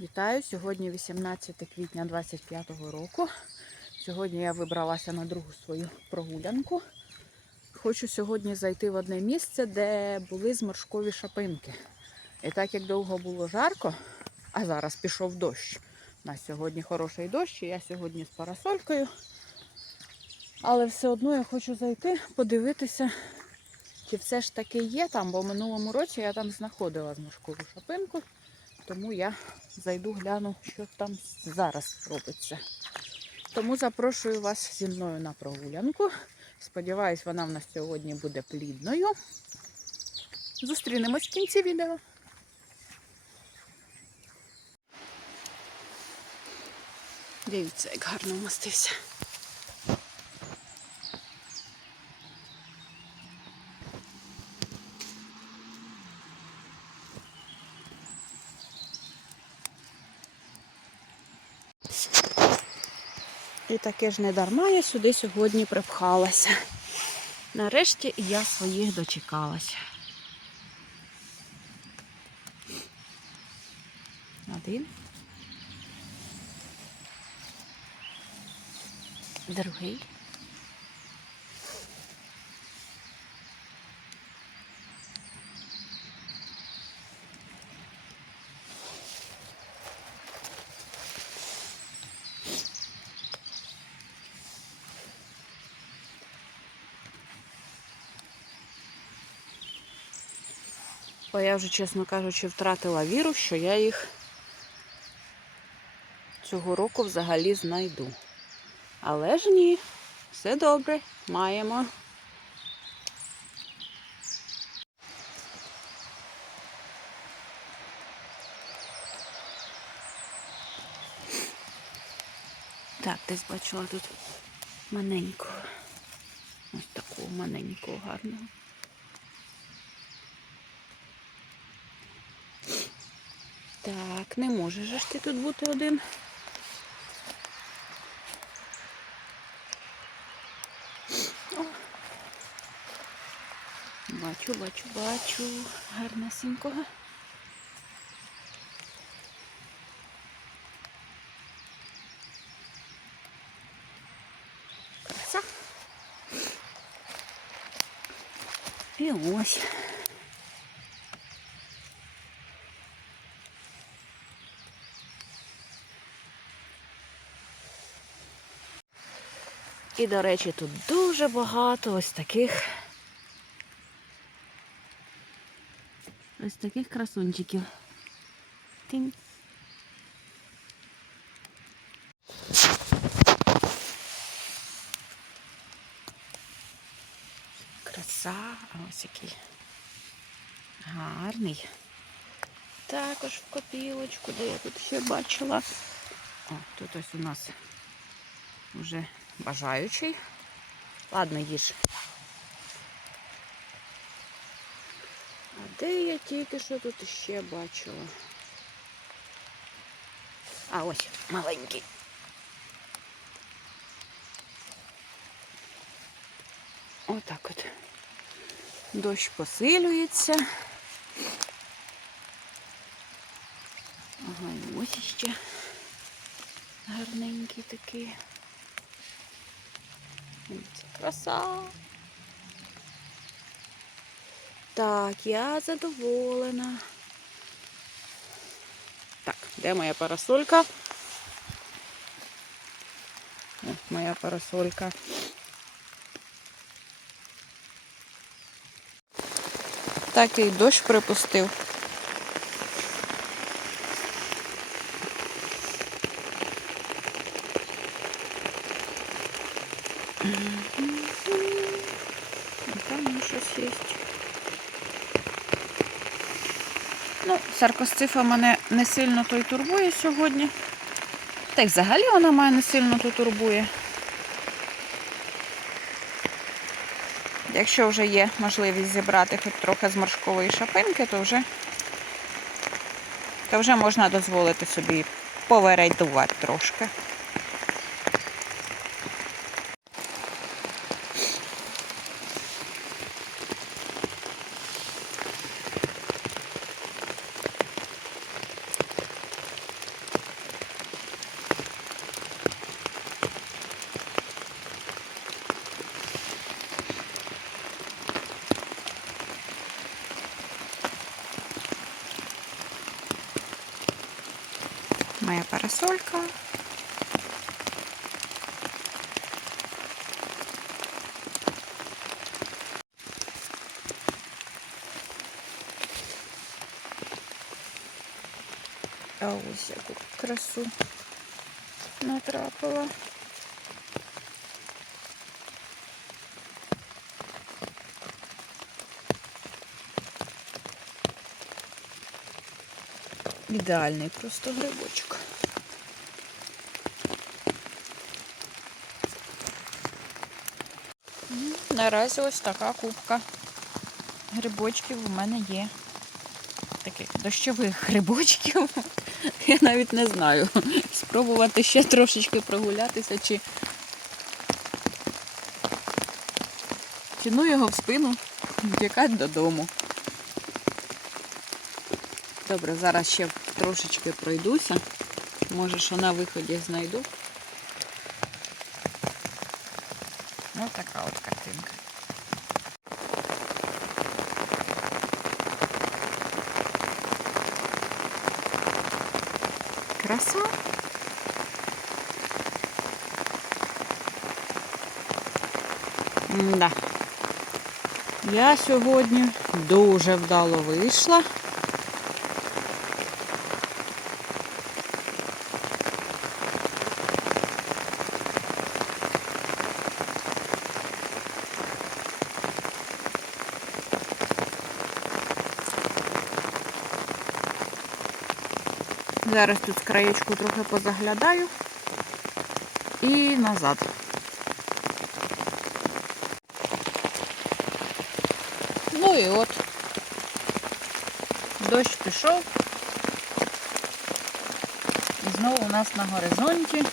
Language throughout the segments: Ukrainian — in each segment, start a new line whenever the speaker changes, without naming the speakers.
Вітаю! Сьогодні 18 квітня 25 року. Сьогодні я вибралася на другу свою прогулянку. Хочу сьогодні зайти в одне місце, де були зморшкові шапинки. І так як довго було жарко, а зараз пішов дощ. У нас сьогодні хороший дощ, і я сьогодні з парасолькою. Але все одно я хочу зайти, подивитися, чи все ж таки є там, бо минулому році я там знаходила зморшкову шапинку. Тому я зайду, гляну, що там зараз робиться. Тому запрошую вас зі мною на прогулянку. Сподіваюсь, вона в нас сьогодні буде плідною. Зустрінемось в кінці відео. Дивіться, як гарно вмостився. Таке ж не дарма я сюди сьогодні припхалася. Нарешті я своїх дочекалася. Один. Другий. Бо я вже, чесно кажучи, втратила віру, що я їх цього року взагалі знайду. Але ж ні, все добре, маємо. Так, десь бачила тут маленького. Ось такого маленького гарного. Так, не можеш же ж ти тут бути один. О. Бачу, бачу, бачу. Гарнесенького. Краса. І ось. І, до речі, тут дуже багато ось таких ось таких красунчиків. Краса, ось який гарний. Також в копілочку, де я тут ще бачила. О, тут ось у нас вже бажаючий. Ладно, їж. А де я тільки що тут ще бачила? А ось маленький. Отак от. Дощ посилюється. Ага, і ось іще гарненький такий. Краса. Так, я задоволена. Так, де моя парасолька? Ось моя парасолька. Такий дощ припустив. Там щось є. Ну, саркосцифа мене не сильно той турбує сьогодні. Та й взагалі вона мене не сильно то турбує. Якщо вже є можливість зібрати хоч трохи з моршкової шапинки, то вже, то вже можна дозволити собі повередувати трошки. Моя парасолька. А ось яку красу натрапила. Ідеальний просто грибочок. Наразі ось така кубка грибочків у мене є. Таких дощових грибочків. Я навіть не знаю. Спробувати ще трошечки прогулятися чи. Тяну його в спину, втікати додому. Добре, зараз ще трошечки пройдуся. Може, що на виході знайду. Ну, така от картинка. Краса. Да. Я сьогодні дуже вдало вийшла. Зараз тут з краєчку трохи позаглядаю і назад. Ну і от. Дощ пішов. І знову у нас на горизонті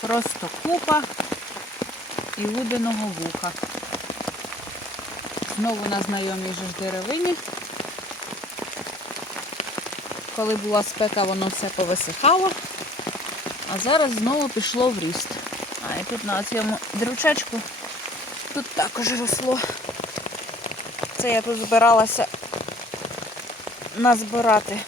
просто купа і луденого вуха. Знову на знайомій же деревині. Коли була спека, воно все повисихало, а зараз знову пішло в ріст. А і тут на цьому дрючечку тут також росло. Це я тут збиралася назбирати.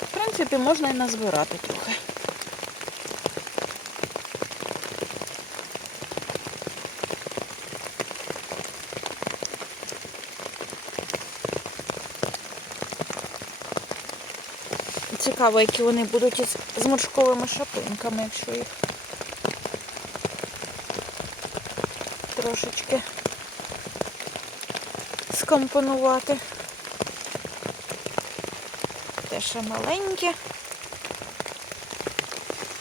В принципі, можна і назбирати трохи. Цікаво, які вони будуть із зморшковими шапинками, якщо їх трошечки скомпонувати. Те ще маленьке.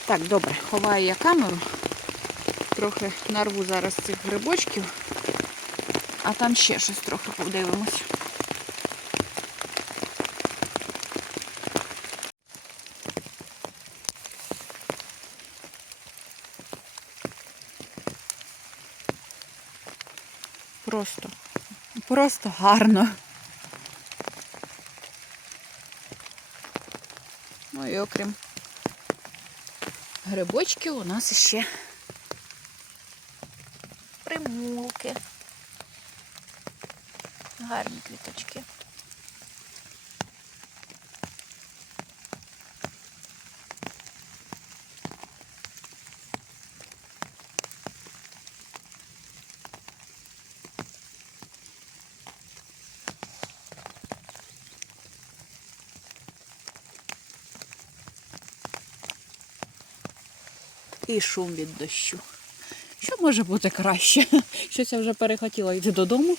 Так, добре, ховаю я камеру. Трохи нарву зараз цих грибочків, а там ще щось трохи подивимось. Просто, просто гарно. Ну і окрім грибочків у нас ще примулки. Гарні квіточки. І шум від дощу. Що може бути краще? Щось я вже перехотіла йти додому.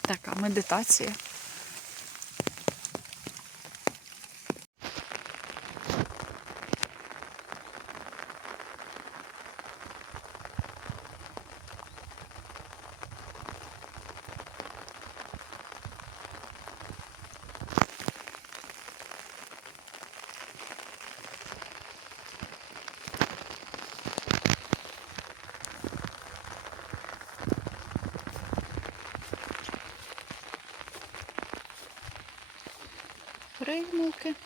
Така медитація. spreekmoeken.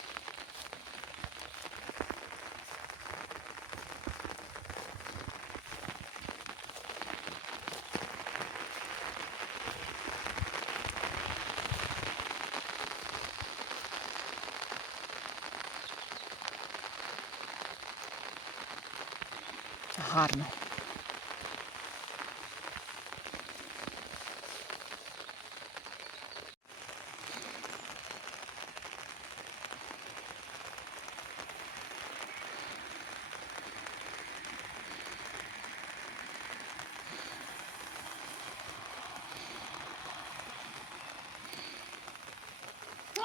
Harmen.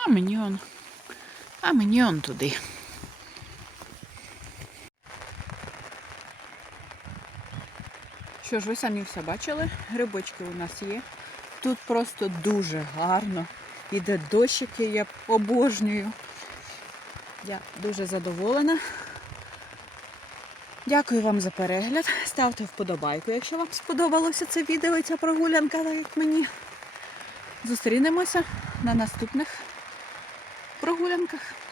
А мені. А мені туди. Що ж, ви самі все бачили? Грибочки у нас є. Тут просто дуже гарно. Іде дощики, я обожнюю. Я дуже задоволена. Дякую вам за перегляд. Ставте вподобайку, якщо вам сподобалося це відео ця прогулянка, як мені. Зустрінемося на наступних прогулянках.